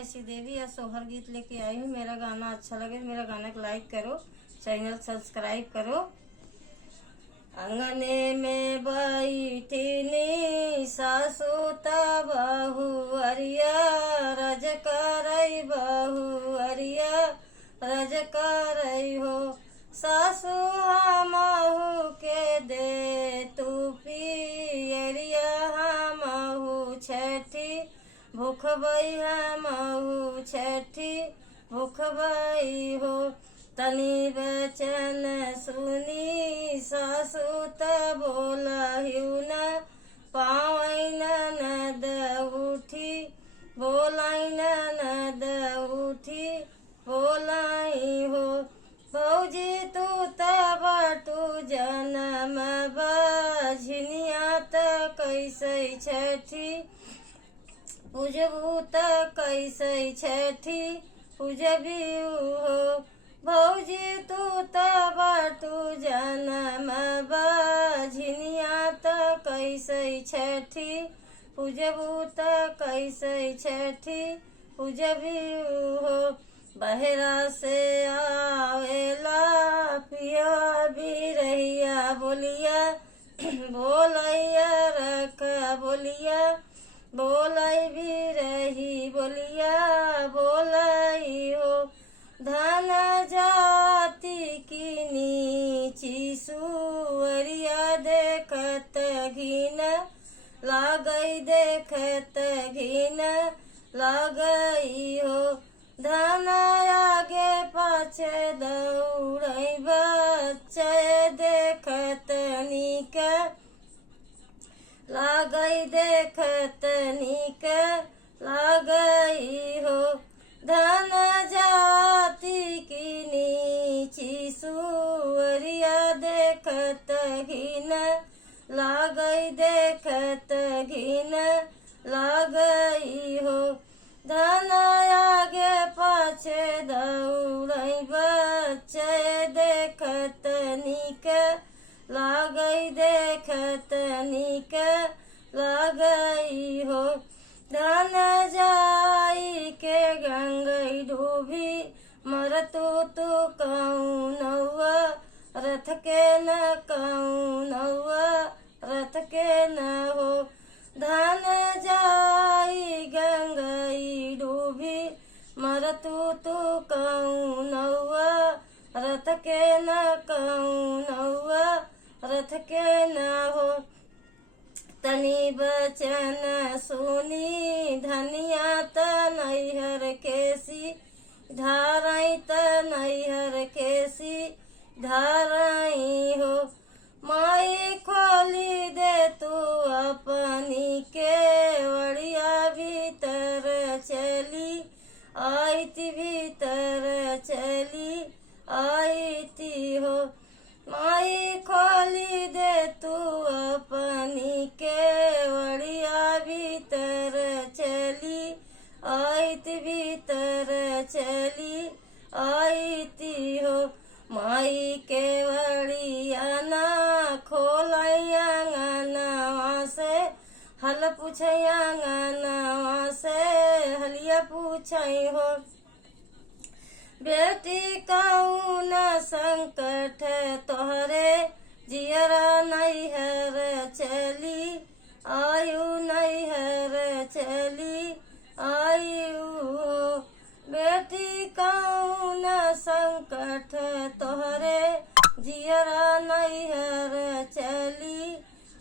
मैं श्रीदेवी या सोहर गीत लेके आई हूँ। मेरा गाना अच्छा लगे मेरा गाना को लाइक करो, चैनल सब्सक्राइब करो। अंगने में बैठनी सासु बहू अरिया रज करई बहू अरिया रज करई हो। सासु हमहू के दे तू पियरिया हमहू छठी भूख बई हमहू छठी भूख बई हो। तनी बचन सुनी सासु त बोलहिउ न पावैन नद उठी बोलाइन नद उठी बोलाई हो। भौजी तू त बटू जनम बझनिया त कैसे छठी पूजबू त कैसे छठी पूजबी हो। भौजी तू त बटू जनम बझनिया त कैसे छठी पूजबू त कैसे छठी पूजबी हो। बहरा से आवेला पिया बिरहिया बोलिया बोलैया रख बोलिया बोलाई भी रही बोलिया बोलाई हो। धन जाति की नीची सुअरिया देखत घिन लागई देखत घिन लागई हो। धन आगे पाछे दौड़ई बच्चे देखत नीक लागई देखत नीक लागई हो। धन जाति की नीची सुअरिया देखत घिन लागई देखत घिन लागई हो। धन आगे पाछे दौड़ई बच्चे देखत नीक लागई देखत नीक लागई हो। धन जाई के गंगई डूबी मरतू तू कौनौआ रथ के न कौनौआ रथ के न हो। धन जाई गंगई डूबी मरतू तू कौनौआ रथ के न कौनौआ रथ के न हो। तनी बचन सुनी धनिया त नैहर केसी धारई त नैहर केसी धारई हो। माई खोली दे तू अपनी केवड़िया भीतर चली आईती भीतर चली आईती हो। माई खोली दे तू अपनी केवड़िया भीतर चली आईती भीतर चली आईती हो। माई केवड़िया ना खोलैया अंगनवा से हल पूछैया अंगनवा से हलिया पूछई हो। बेटी कौन संकट तोहरे जियरा नैहर चली आयु नैहर चली आयु हो। बेटी कौन संकट तोहरे जियरा नैहर चली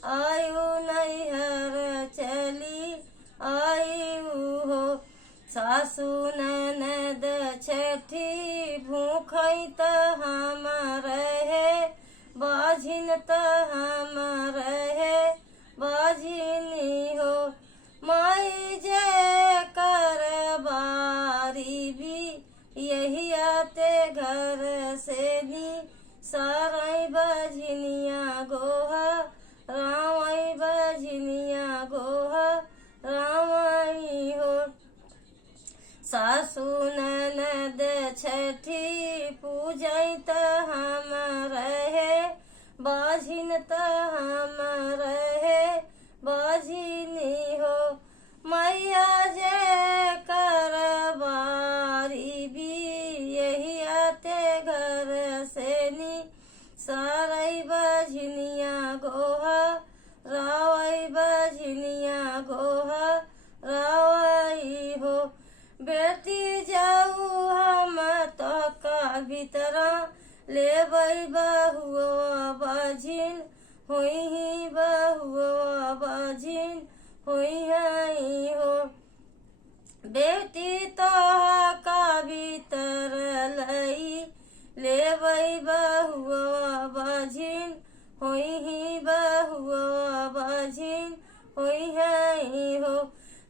आयु नैहर चली आयु हो। सासु ननद छठी भूखई त हम रहे बाझिन त हम रहे बाझिनी हो। माई जे कर बारी भी यही आते घर से नी सारई बझनिया गोहा रावई बझनिया गोहा रावई हो। सासु ननद छठी पूजई त हम रहे बाझिन त हम रहे बाझिनी हो। मैया जे कर बेटी जाऊ हम तो का भीतरा ले बहुआ बाझिन होई ही बहुआ बाझिन होई हई हो। बेटी तो का भीतर लई ले बहुआ बाझिन होई ही बहुआ बाझिन होई हई हो।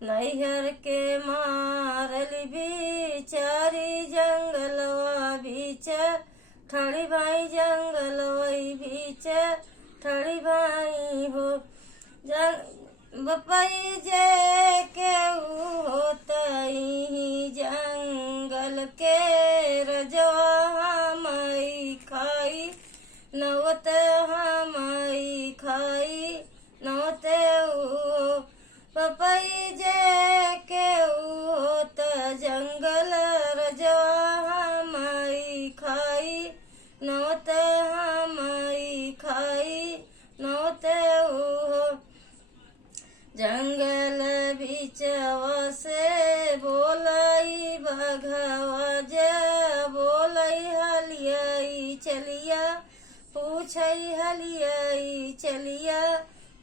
नैहर के मारल बिचारी जंगलवा बीच ठड़ी भाई जंगलवई बीच ठड़ी भाई हो। बपई जे केहू होतई जंगल के रजवा मई खाई नवत हमई खाई नवते हो। पपई जे केहू होत जंगल रजवा मई खाई नवत हमई खाई नवते हो। जंगल बिचवा से बोलई बघवा जे बोलई हलियई चलिया पूछई हलियई चलिया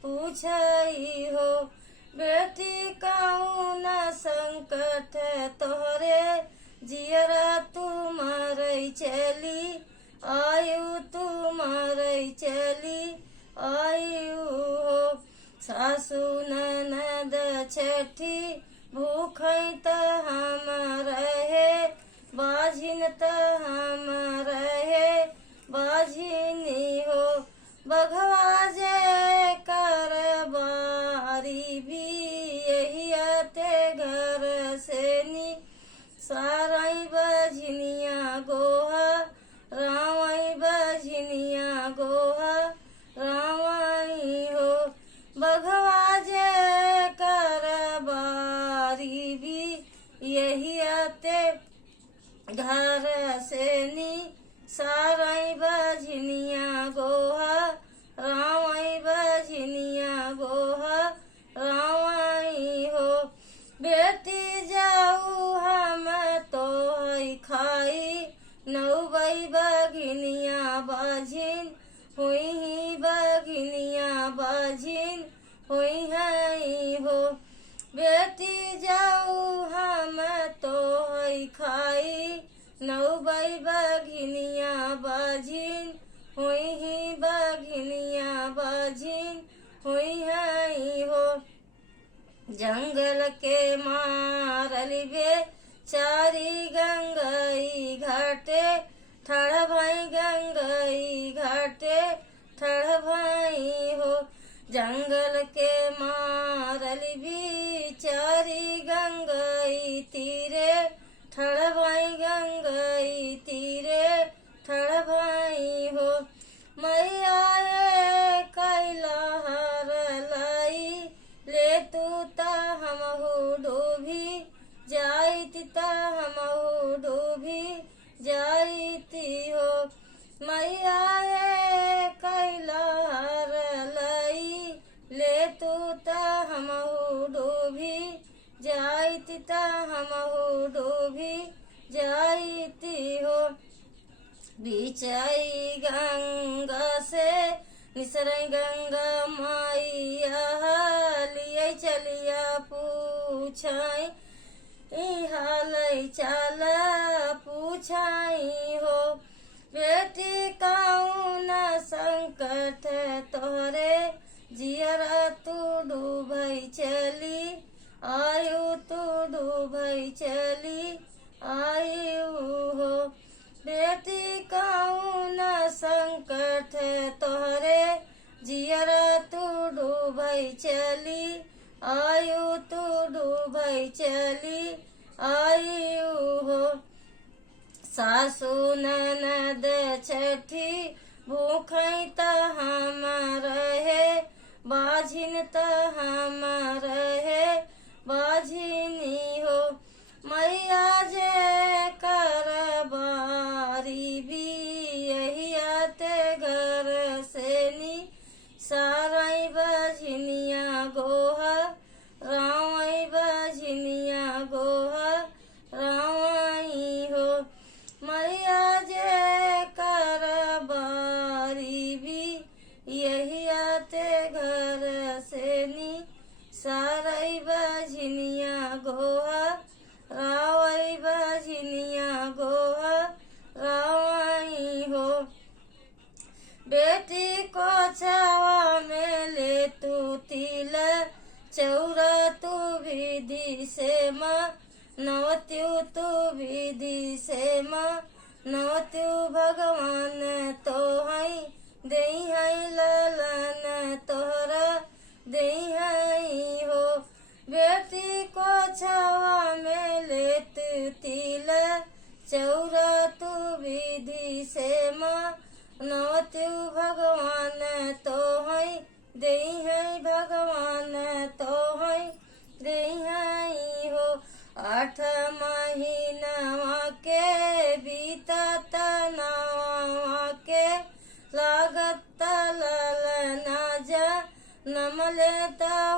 पूछई हो। बेटी कौन संकट तोहरे जियरा तुम्हारे चली आयु तुम्हारे चली आयु हो। सासु ननद छठी भूखई त हम रहे बाझिन त हम रहे बाझिनी हो। बघवा जे कर बारी भी यही आते घर से नी साराई बाझिनिया गोहा रावई बाझिनिया गोहा रावई हो। बघवा जे कर बारी भी यही आते घर से नी साराई बाझिनिया गोहा रावई बाझिनिया गोहा रावई हो। बेटी जाऊ हम तो खाई नौबई बघिनिया बाझिन हुई ही बघिनिया बाझिन हुई हई हो। बेटी जाऊ हम तो खाई नौबई बघिनिया बाझिन हुई ही बघिनिया बाझिन हुई हई हो। जंगल के मारल बेचारी गंगई घाटे ठड़ भाई गंगई घाटे ठड़ भाई हो। जंगल के मारल बिचारी गंगई तीरे ठड़ भाई गंगई तीरे ठड़ भाई हो। मैया कैला हर लाई ले तू ता हमहु डूबी जाइत ता हमहु डूबी जाइती हो। मैया कैला हर लाई ले तू ता हमहु डूबी जाइत ता हमहु डूबी जाइती हो। बिचाई गंगा से निसरई गंगा माइया लिए चलिया पूछाई हालई चाला पूछाई हो। बेटी कौन संकट तोहरे जियरा तू डूबई चली आयु तू डूबई चली आयु हो। बेटी कौन संकट तोहरे जियरा तू डूबई चली आयु तू डूबई चली आयु हो। सासु ननद छठी भूखई त हम रहे बाझिन त हम रहे बाझिनी हो। मैया जे कर बारी भी यही आते घर से नी साराई बाझिनिया गोहा रावई बाझिनिया गोहा नवत्यु तू विधि से नवत्यु भगवान तो हई देई हई ललन तोहरा देई हई हो। बेटी को छावा में लेत तिल चौरा तू विधि से नवत्यु भगवान तो हई देई हई भगवान तो हई देई हई हो। 8 महीना के बीतत नवा के लागत ललना जा नमले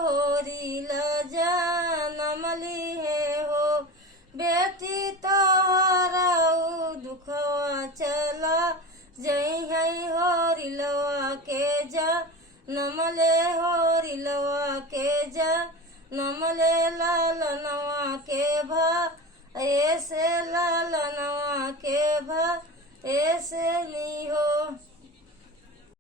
होरी लजा नमली है हो। बेटी तोहरा दुखवा चला जई हई होरी लवा के जा नमले होरी लवा के जा नमले लालनवा के भा ऐसे लालनवा के भा ऐसे नी हो।